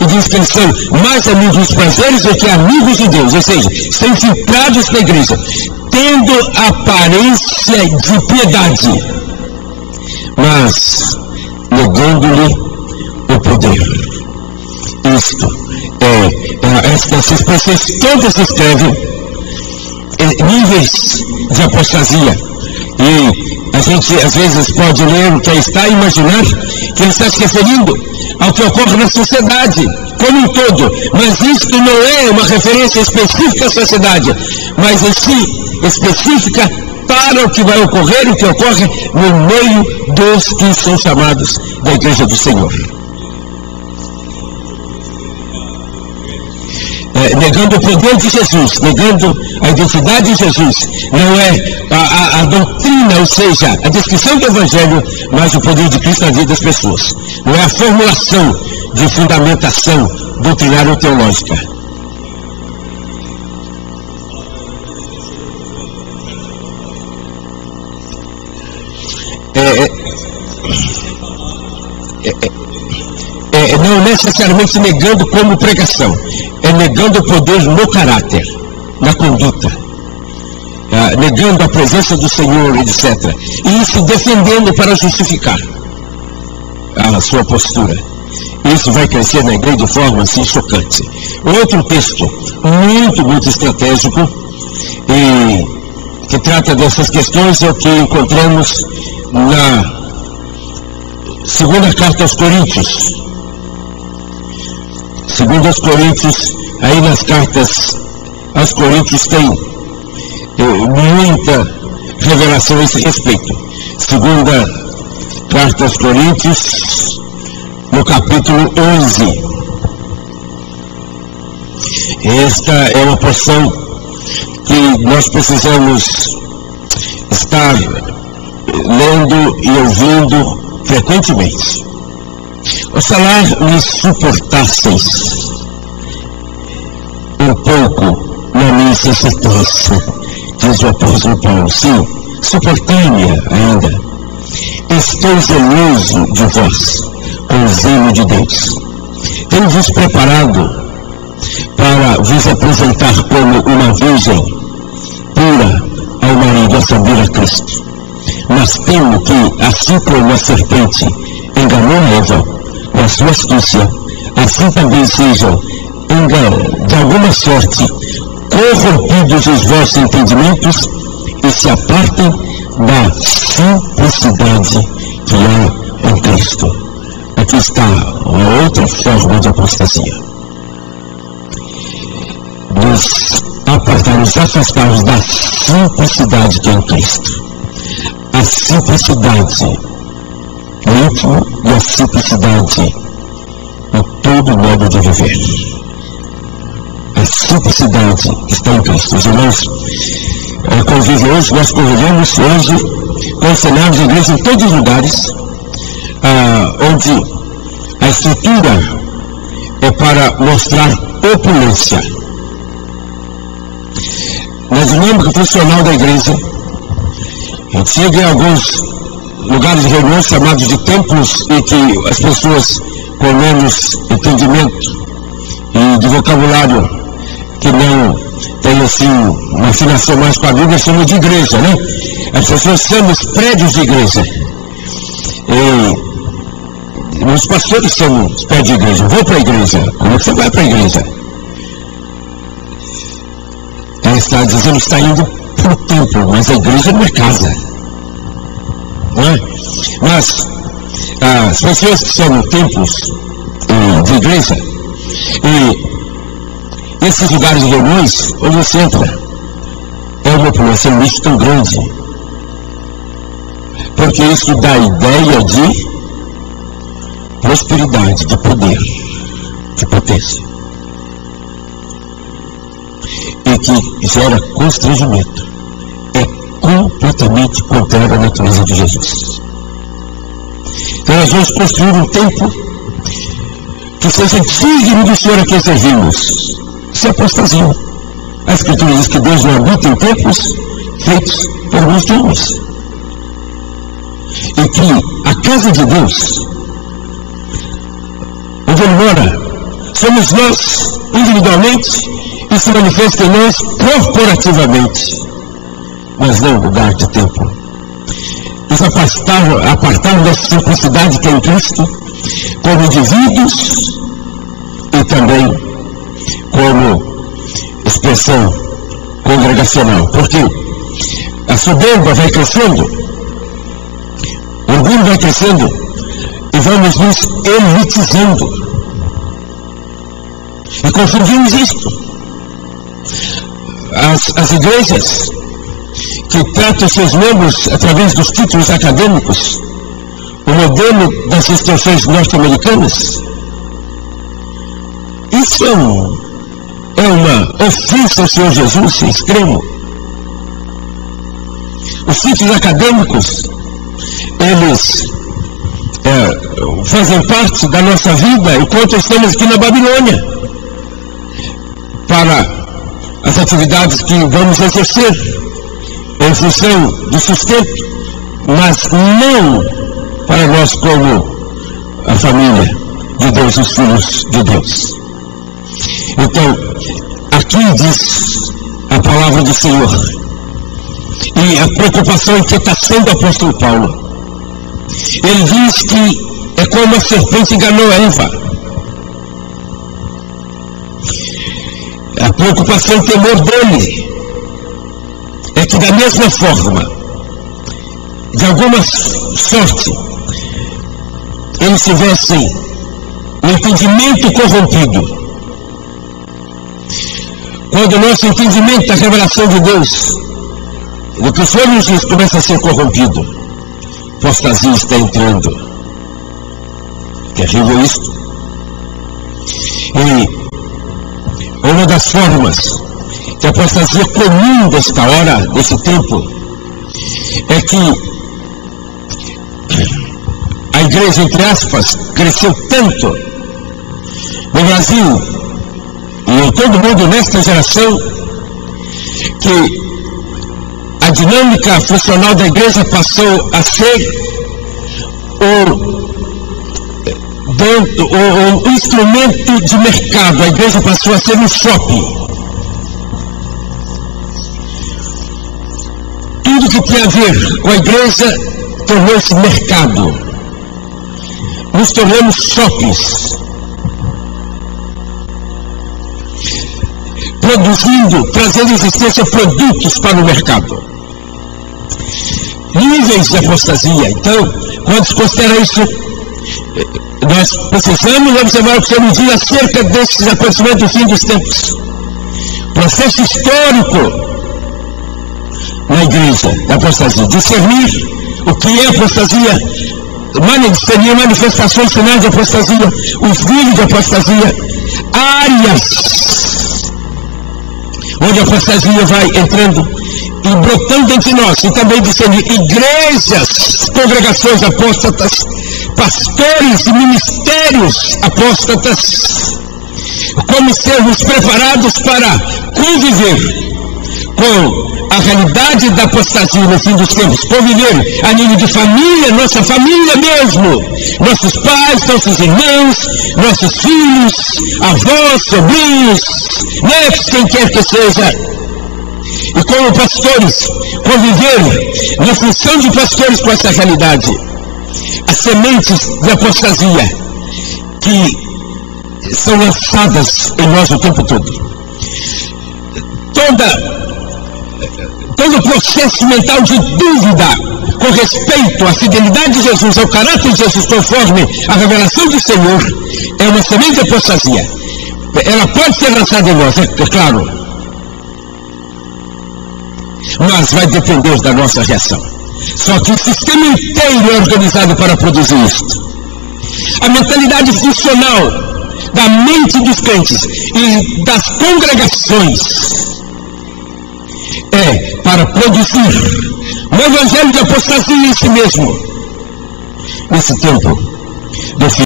e diz que eles são mais amigos dos prazeres do que amigos de Deus, ou seja, estão infiltrados na igreja, tendo aparência de piedade, mas negando-lhe o poder. Isto essas expressões todas descrevem níveis de apostasia, e a gente às vezes pode ler o que está e imaginar que ele está se referindo ao que ocorre na sociedade como um todo, mas isto não é uma referência específica à sociedade, mas em si específica para o que vai ocorrer, o que ocorre no meio dos que são chamados da Igreja do Senhor. Negando o poder de Jesus, negando a identidade de Jesus, não é a doutrina, ou seja, a descrição do Evangelho, mas o poder de Cristo na vida das pessoas. Não é a formulação de fundamentação doutrinária ou teológica. Não necessariamente negando como pregação, é negando o poder no caráter, na conduta, negando a presença do Senhor, etc. E se defendendo para justificar a sua postura. Isso vai crescer na igreja de forma assim chocante. Outro texto muito estratégico e que trata dessas questões é o que encontramos na segunda carta aos Coríntios. Segundo aos Coríntios, aí nas cartas aos Coríntios tem muita revelação a esse respeito. Segunda carta aos Coríntios, no capítulo 11. Esta é uma porção que nós precisamos estar lendo e ouvindo frequentemente. Oxalá me suportasseis um pouco na minha insensatez, diz o apóstolo Paulo. Sim, suportai-me ainda. Estou zeloso de vós, com o zelo de Deus. Tenho-vos preparado para vos apresentar como uma virgem pura ao marido, a saber, a Cristo. Mas temo que, assim como a serpente enganou a Eva com a sua astúcia, assim também sejam, de alguma sorte, corrompidos os vossos entendimentos e se apartem da simplicidade que há em Cristo. Aqui está uma outra forma de apostasia. Nos afastarmos da simplicidade que é em Cristo. A simplicidade íntimo e a simplicidade em todo modo de viver. A simplicidade que está em Cristo. Os irmãos convivem hoje, nós convivemos hoje com cenários de igreja em todos os lugares, onde a estrutura é para mostrar opulência. Na dinâmica funcional da igreja, a gente chega em alguns lugares de reunião chamados de templos em que as pessoas com menos entendimento e de vocabulário que não tem assim uma afinação mais com a Bíblia chamam de igreja, né? As pessoas chamam os prédios de igreja. E os pastores chamam os prédios de igreja. Vou para a igreja. Como é que você vai para a igreja? Ela está dizendo que está indo para o templo, mas a igreja não é casa. Não é? Mas as pessoas que são templos de igreja, e esses lugares de reuniões, onde você entra, é uma opulência, um lixo tão grande, porque isso dá a ideia de prosperidade, de poder, de potência, e que gera constrangimento. É completamente contrário à natureza de Jesus. Então nós vamos construir um templo que seja digno do Senhor a quem servimos. Isso é apostasia. A Escritura diz que Deus não habita em templos feitos por mãos de homens. E que a casa de Deus, onde Ele mora, somos nós, individualmente, e se manifesta em nós corporativamente, mas não lugar de tempo. Nos apartaram dessa simplicidade que é em Cristo, como indivíduos e também como expressão congregacional. Porque a soberba vai crescendo, o orgulho vai crescendo e vamos nos elitizando. E confundimos isto. As igrejas que tratam seus membros através dos títulos acadêmicos, o modelo das instituições norte-americanas, isso é uma ofensa ao Senhor Jesus em extremo. Os títulos acadêmicos, eles fazem parte da nossa vida enquanto estamos aqui na Babilônia, para as atividades que vamos exercer em função do sustento, mas não para nós como a família de Deus, os filhos de Deus. Então, aqui diz a palavra do Senhor, e a preocupação e inquietação do apóstolo Paulo. Ele diz que é como a serpente enganou Eva. A preocupação e temor dele é que, da mesma forma, de alguma sorte, eles tivessem um entendimento corrompido. Quando o nosso entendimento da revelação de Deus, do que o Senhor nos diz, começa a ser corrompido, apostasia está entrando. Terrível isto. E uma das formas de apostasia comum desta hora, desse tempo, é que a igreja, entre aspas, cresceu tanto no Brasil e em todo mundo nesta geração, que a dinâmica funcional da igreja passou a ser o instrumento de mercado. A igreja passou a ser um shopping. Tudo que tinha a ver com a igreja tornou-se mercado. Nos tornamos shoppings, trazendo à existência produtos para o mercado. Níveis de apostasia. Então, quando se considera isso, nós precisamos observar o que nos diz acerca desses acontecimentos do fim dos tempos. Processo histórico na igreja da apostasia. Discernir o que é apostasia, discernir manifestações, sinais de apostasia, os níveis de apostasia, áreas onde a apostasia vai entrando e brotando entre nós, e também discernir igrejas, congregações apóstatas, pastores e ministérios apóstatas, como sermos preparados para conviver com a realidade da apostasia no fim dos tempos, conviver a nível de família, nossa família mesmo, nossos pais, nossos irmãos, nossos filhos, avós, sobrinhos, netos, quem quer que seja. E como pastores, conviver na função de pastores com essa realidade. As sementes de apostasia que são lançadas em nós o tempo todo. Todo o processo mental de dúvida com respeito à fidelidade de Jesus, ao caráter de Jesus, conforme a revelação do Senhor, é uma semente de apostasia. Ela pode ser lançada em nós, é claro, mas vai depender da nossa reação. Só que o sistema inteiro é organizado para produzir isto. A mentalidade funcional da mente dos crentes e das congregações é para produzir um evangelho de apostasia em si mesmo nesse tempo do fim.